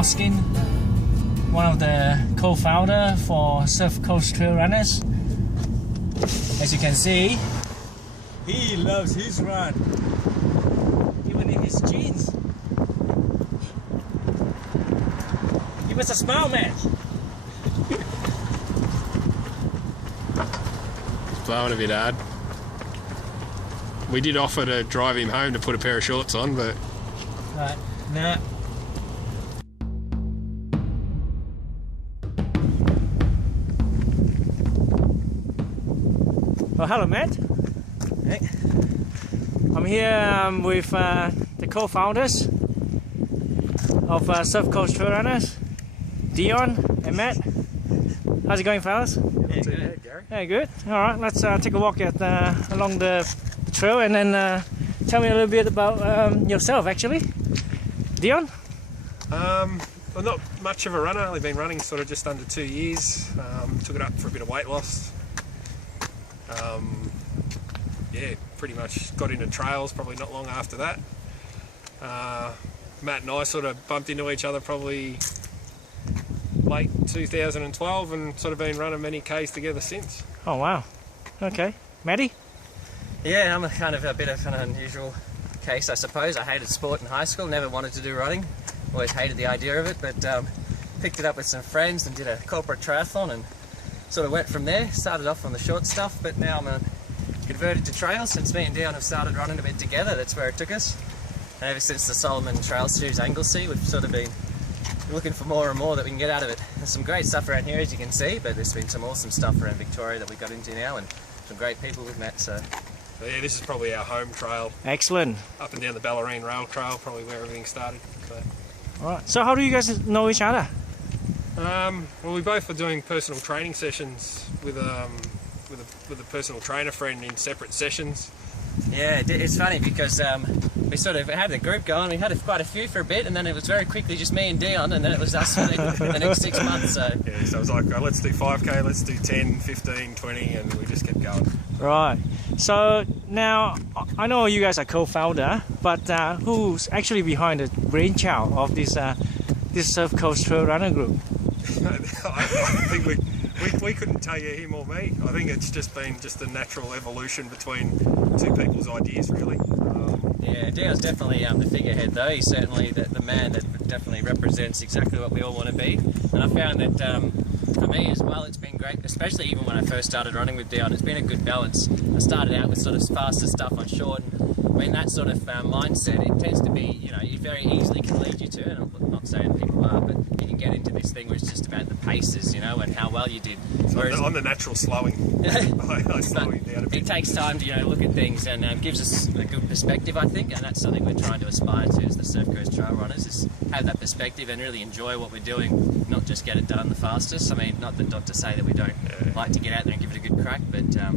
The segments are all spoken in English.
Hoskin, one of the co-founder for Surf Coast Trail Runners. As you can see, he loves his run, even in his jeans. Give us a smile, man. It's blowing a bit hard. We did offer to drive him home to put a pair of shorts on, but... Right, nah. Well, hello, Matt. Hey. I'm here with the co-founders of Surf Coast Trail Runners, Dion and Matt. How's it going, fellas? Yeah, good, Gary. Yeah, good. All right, let's take a walk along the trail and then tell me a little bit about yourself, actually. Dion? Well, not much of a runner. I've only been running sort of just under 2 years. Took it up for a bit of weight loss. Yeah, pretty much got into trails probably not long after that. Matt and I sort of bumped into each other probably late 2012 and sort of been running many Ks together since. Oh, wow. Okay. Matty? Yeah, I'm a bit of an unusual case, I suppose. I hated sport in high school, never wanted to do running. Always hated the idea of it, but picked it up with some friends and did a corporate triathlon and sort of went from there. Started off on the short stuff, but now I'm converted to trails. Since me and Dion have started running a bit together, that's where it took us. And ever since the Solomon Trail Series Anglesey, we've sort of been looking for more and more that we can get out of it. There's some great stuff around here, as you can see, but there's been some awesome stuff around Victoria that we got into now, and some great people we've met. So yeah, this is probably our home trail. Excellent. Up and down the Bellarine Rail Trail, probably where everything started. So. All right. So how do you guys know each other? Well, we both were doing personal training sessions with a personal trainer friend in separate sessions. yeah, it's funny because we sort of had the group going. We had quite a few for a bit, and then it was very quickly just me and Dion, and then it was us for the next 6 months. So yeah, so it was like, oh, let's do 5k, let's do 10, 15, 20, and we just kept going. Right. So now I know you guys are co-founder, but who's actually behind the brainchild of this Surf Coast Trail Runner group? I think we couldn't tell you him or me. I think it's just been just a natural evolution between two people's ideas, really. yeah, Dion's definitely the figurehead, though. He's certainly the man that definitely represents exactly what we all want to be. And I found that for me as well, it's been great, especially even when I first started running with Dion. It's been a good balance. I started out with sort of faster stuff on short. And that sort of mindset, it tends to be, you very easily can lead you to, and I'm not saying people are, but you can get into this thing where it's just about the paces, and how well you did. So I'm the natural slowing. I slow him down a bit. It takes time to look at things and gives us a good perspective, I think, and that's something we're trying to aspire to as the Surf Coast Trail Runners, is have that perspective and really enjoy what we're doing, not just get it done the fastest. I mean, not to say that we don't like to get out there and give it a good crack, but I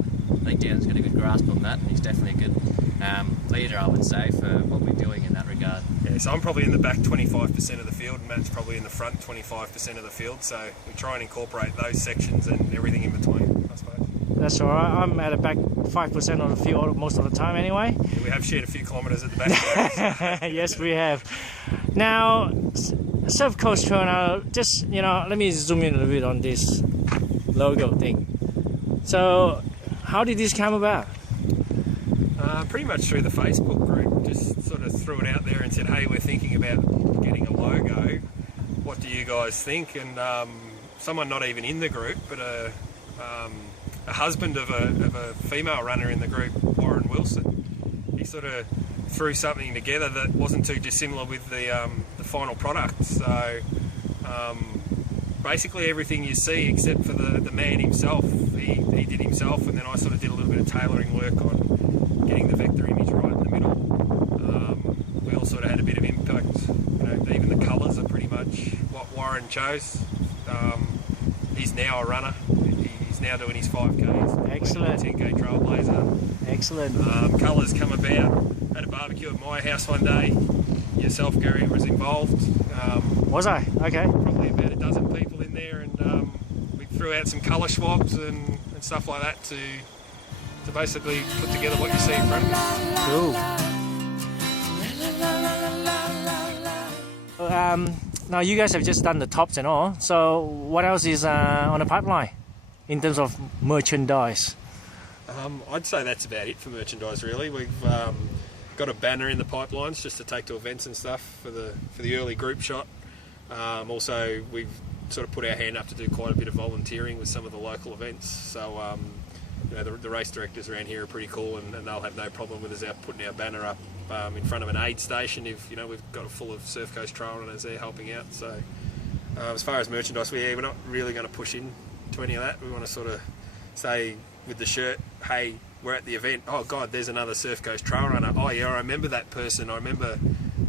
think Dion's got a good grasp on that, and he's definitely a good leader, I would say, for what we're doing in that regard. Yeah, so I'm probably in the back 25% of the field, and Matt's probably in the front 25% of the field, so we try and incorporate those sections and everything in between, I suppose. That's all right. I'm at the back 5% of the field most of the time anyway. Yeah, we have shared a few kilometres at the back. Yes, we have. Now, Surf Coast Trail Runner, just, let me zoom in a little bit on this logo thing. So, how did this come about? Pretty much through the Facebook group. Just sort of threw it out there and said, hey, we're thinking about getting a logo. What do you guys think? And someone not even in the group, but a husband of a female runner in the group, Warren Wilson, he sort of threw something together that wasn't too dissimilar with the final product. So basically everything you see except for the man himself, he did himself, and then I sort of did a little bit of tailoring work on getting the vector image right in the middle. We all sort of had a bit of impact. Even the colours are pretty much what Warren chose. He's now a runner. He's now doing his 5Ks. Excellent. 10K Trailblazer. Excellent. Colours come about. Had a barbecue at my house one day. Yourself, Gary, was involved. Was I? Okay. Probably about a dozen people in there, and we threw out some colour swabs and stuff like that to basically put together what you see in front of you. Cool. now you guys have just done the tops and all. So what else is on the pipeline in terms of merchandise? I'd say that's about it for merchandise. Really, we've got a banner in the pipelines just to take to events and stuff for the early group shot. Also, we've sort of put our hand up to do quite a bit of volunteering with some of the local events. So, you know, the race directors around here are pretty cool, and they'll have no problem with us out putting our banner up in front of an aid station if, you know, we've got it full of Surf Coast trail runners there helping out. So, as far as merchandise, we're not really going to push in to any of that. We want to sort of say with the shirt, hey, we're at the event. Oh God, there's another Surf Coast trail runner. Oh yeah, I remember that person. I remember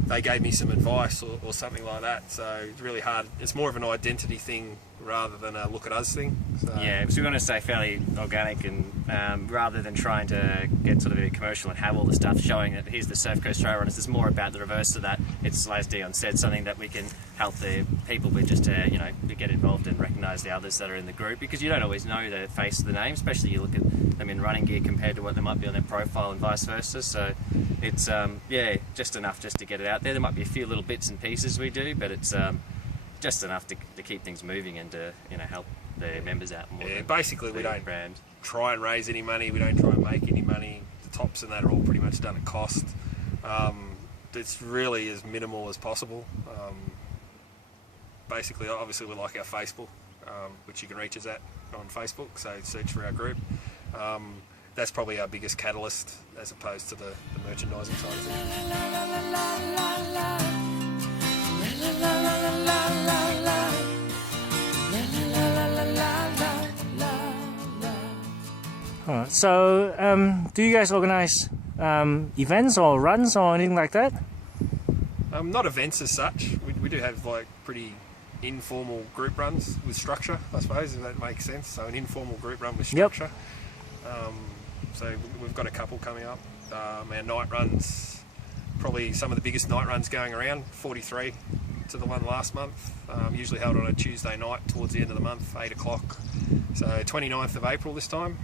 they gave me some advice or something like that. So it's really hard. It's more of an identity thing rather than a look at us thing. So. Yeah, because we want to stay fairly organic, and rather than trying to get sort of a bit commercial and have all the stuff showing that here's the Surf Coast Trail Runners, it's more about the reverse of that. It's, as Dion said, something that we can help the people with, just to, you know, to get involved and recognise the others that are in the group, because you don't always know the face of the name, especially you look at them in running gear compared to what they might be on their profile and vice versa. So it's yeah, just enough just to get it out there. There might be a few little bits and pieces we do, but it's just enough to keep things moving and to, you know, help the members out more. Yeah, basically we don't brand. try and raise any money. We don't try and make any money. The tops and that are all pretty much done at cost. It's really as minimal as possible. Basically, obviously we like our Facebook, which you can reach us at on Facebook, so search for our group. That's probably our biggest catalyst as opposed to the merchandising side of things. Alright, so do you guys organize events or runs or anything like that? Not events as such. We do have like pretty informal group runs with structure, I suppose, if that makes sense. So an informal group run with structure. Yep. So we've got a couple coming up. Our night runs, probably some of the biggest night runs going around, 43 to the one last month, usually held on a Tuesday night towards the end of the month, 8 o'clock. So 29th of April this time.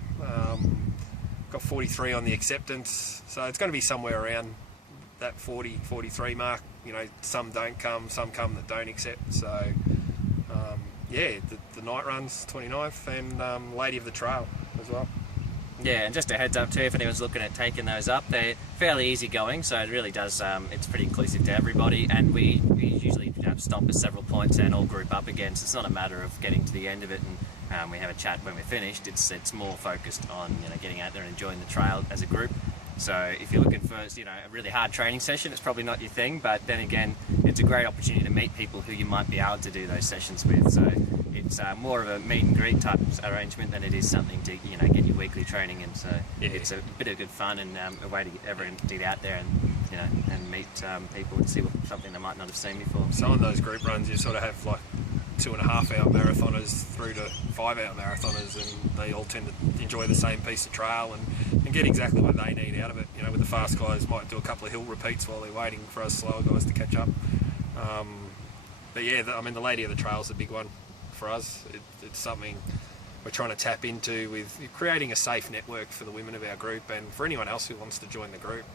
Got 43 on the acceptance, so it's going to be somewhere around that 40, 43 mark. You know, some don't come, some come that don't accept. So yeah, the night runs 29th, and Lady of the Trail as well. Yeah, and just a heads up too, if anyone's looking at taking those up, they're fairly easy going, so it really does, it's pretty inclusive to everybody, and we usually stop at several points and all group up again, so it's not a matter of getting to the end of it and we have a chat when we're finished. It's more focused on, you know, getting out there and enjoying the trail as a group. So if you're looking for, you know, a really hard training session, it's probably not your thing, but then again, it's a great opportunity to meet people who you might be able to do those sessions with. So it's more of a meet and greet type arrangement than it is something to, you know, get your weekly training. And so yeah, it's a bit of good fun and a way to get everyone to get out there and, you know, and meet people and see something they might not have seen before. So on those group runs, you sort of have like 2.5 hour marathoners through to 5 hour marathoners, and they all tend to enjoy the same piece of trail and get exactly what they need out of it. You know, with the fast guys might do a couple of hill repeats while they're waiting for us slower guys to catch up. But yeah, I mean, the Lady of the Trail is a big one for us. It's something we're trying to tap into with creating a safe network for the women of our group and for anyone else who wants to join the group.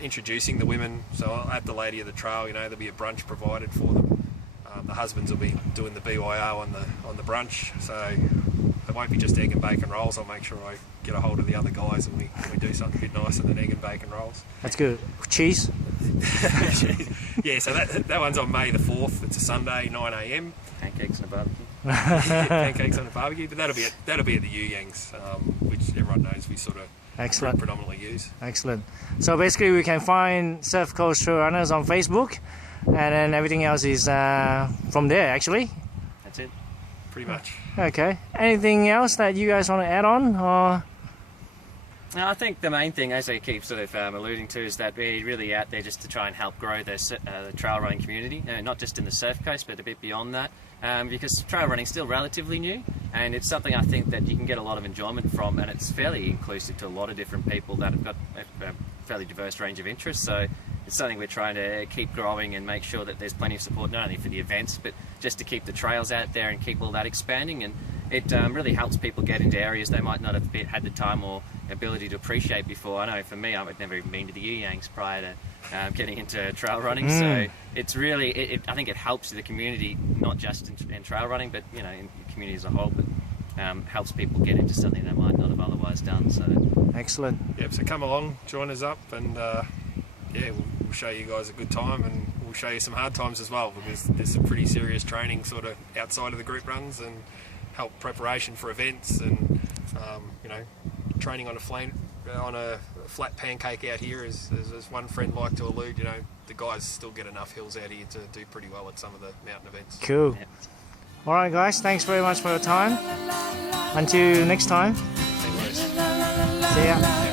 Introducing the women, so at the Lady of the Trail, you know, there'll be a brunch provided for them. The husbands will be doing the BYO on the brunch, so it won't be just egg and bacon rolls. I'll make sure I get a hold of the other guys and we do something a bit nicer than egg and bacon rolls. That's good. Cheese? Yeah, so that one's on May the 4th. It's a Sunday, 9 a.m. Pancakes and a barbecue. Yeah, pancakes on a barbecue, but that'll be at the Yuyangs, which everyone knows we sort of Excellent. predominantly use. Excellent. So basically we can find Surf Coast Trail Runners on Facebook, and then everything else is from there actually. That's it. Pretty much. Okay. Anything else that you guys want to add on? Or? No, I think the main thing, as I keep sort of alluding to, is that we're really out there just to try and help grow the trail running community, not just in the Surf Coast, but a bit beyond that. Because trail running is still relatively new, and it's something I think that you can get a lot of enjoyment from, and it's fairly inclusive to a lot of different people that have got a fairly diverse range of interests. So it's something we're trying to keep growing and make sure that there's plenty of support, not only for the events, but just to keep the trails out there and keep all that expanding. And it really helps people get into areas they might not have had the time or ability to appreciate before. I know for me, I'd never even been to the You Yanks prior to getting into trail running, so it's really, I think it helps the community, not just in trail running, but you know, in the community as a whole, but helps people get into something they might not have otherwise done. So Excellent. Yep, so come along, join us up, and yeah, we'll show you guys a good time, and we'll show you some hard times as well, because there's some pretty serious training sort of outside of the group runs, and help preparation for events, and you know, training on a flat pancake out here, as one friend liked to allude, you know, the guys still get enough hills out here to do pretty well at some of the mountain events. Cool. Yep. All right, guys. Thanks very much for your time. Until next time. Anyways. See ya.